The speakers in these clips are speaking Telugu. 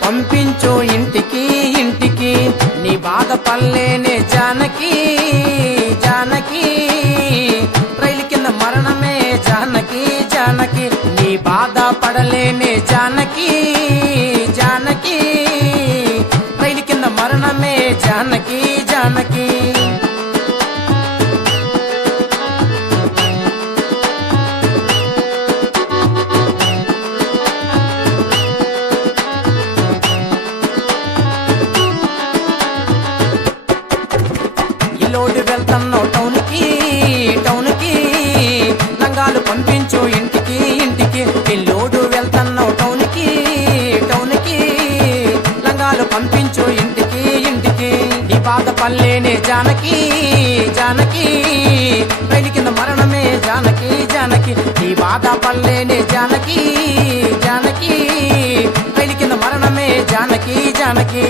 పంపించు ఇంటికి ఇంటికి నీ బాధ పల్లేనే జానకి జానకి రైలు కింద మరణమే జానకి జానకి నీ బాధ పడలేనే జానకి జానకి రైలు కింద మరణమే జానకి జానకి లోడు వెళ్తున్నావు టౌన్కి టౌన్కి లంగాలు పంపించు ఇంటికి ఇంటికి లోడు వెళ్తున్నావు టౌన్కి టౌన్కి లంగాలు పంపించు ఇంటికి ఇంటికి నీ బాధ పల్లేనే జానకి జానకి రైలు కింద మరణమే జానకి జానకి నీ బాధ పల్లేనే జానకి జానకి రైలు కింద మరణమే జానకి జానకి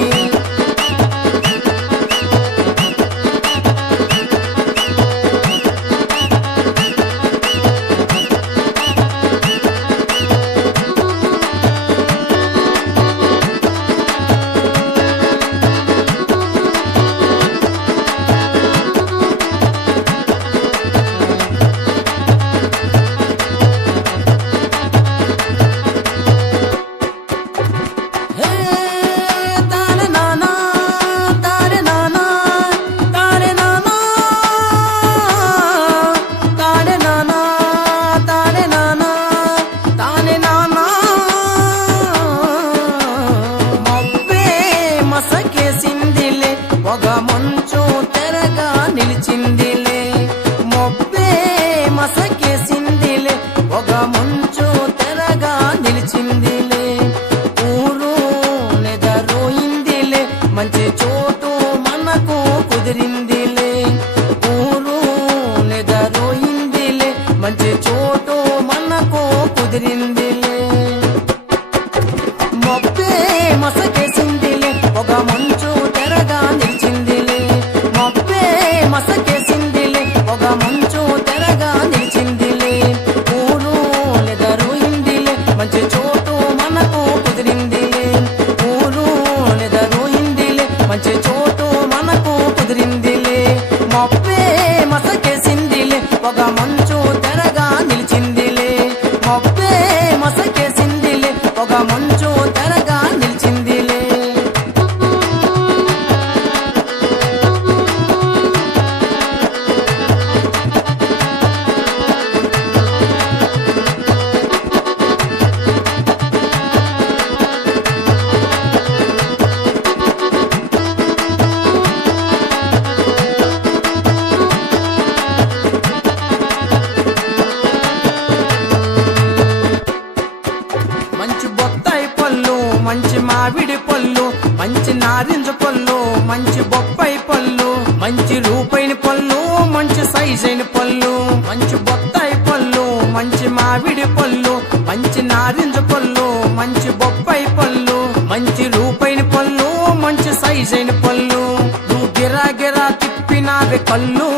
ఒక మంచు తెరగా నిలిచిందిలే మొబ్బే మసకేసిందిలే ఒక మంచు తెరగా నిలిచిందిలే ఊరు నెదరోయిందిలే మంచి చోటు మనకు కుదిరిందిలే ఊరు నెదరోయిందిలే మంచి చోటు మనకు కుదిరిందిలే మొబ్బే మసకేసిందిలే ఒక మంచు తెరగా నిలిచిందిలే మొబ్బే మసకేసిందిలే ఒక మంచు తెరగా నిలిచిందిలే ఊరు నెదరోయిందిలే మంచి చోటు మనకు కుదిరిందిలే ఊరు నెదరోయిందిలే మంచి చోటు మనకు కుదిరిందిలే మొబ్బే మసకేసిందిలే ఒక మంచు తెరగా నిలిచిందిలే మొబ్బే మసకేసిందిలే ఒక మంచు తెరగా నిలిచిందిలే మంచి బొత్తాయి పళ్ళు మంచి మామిడి పళ్ళు మంచి నారింజ పళ్ళు మంచి బొప్పాయి పళ్ళు మంచి రూపాయిని పళ్ళు మంచి సైజైన పళ్ళు మంచి బొత్తాయి పళ్ళు మంచి మామిడి పళ్ళు మంచి నారింజ పళ్ళు మంచి బొప్పాయి పళ్ళు మంచి రూపాయిని పళ్ళు మంచి సైజైన పళ్ళు నువ్వు గిరా గిరా తిప్పినావే కళ్ళు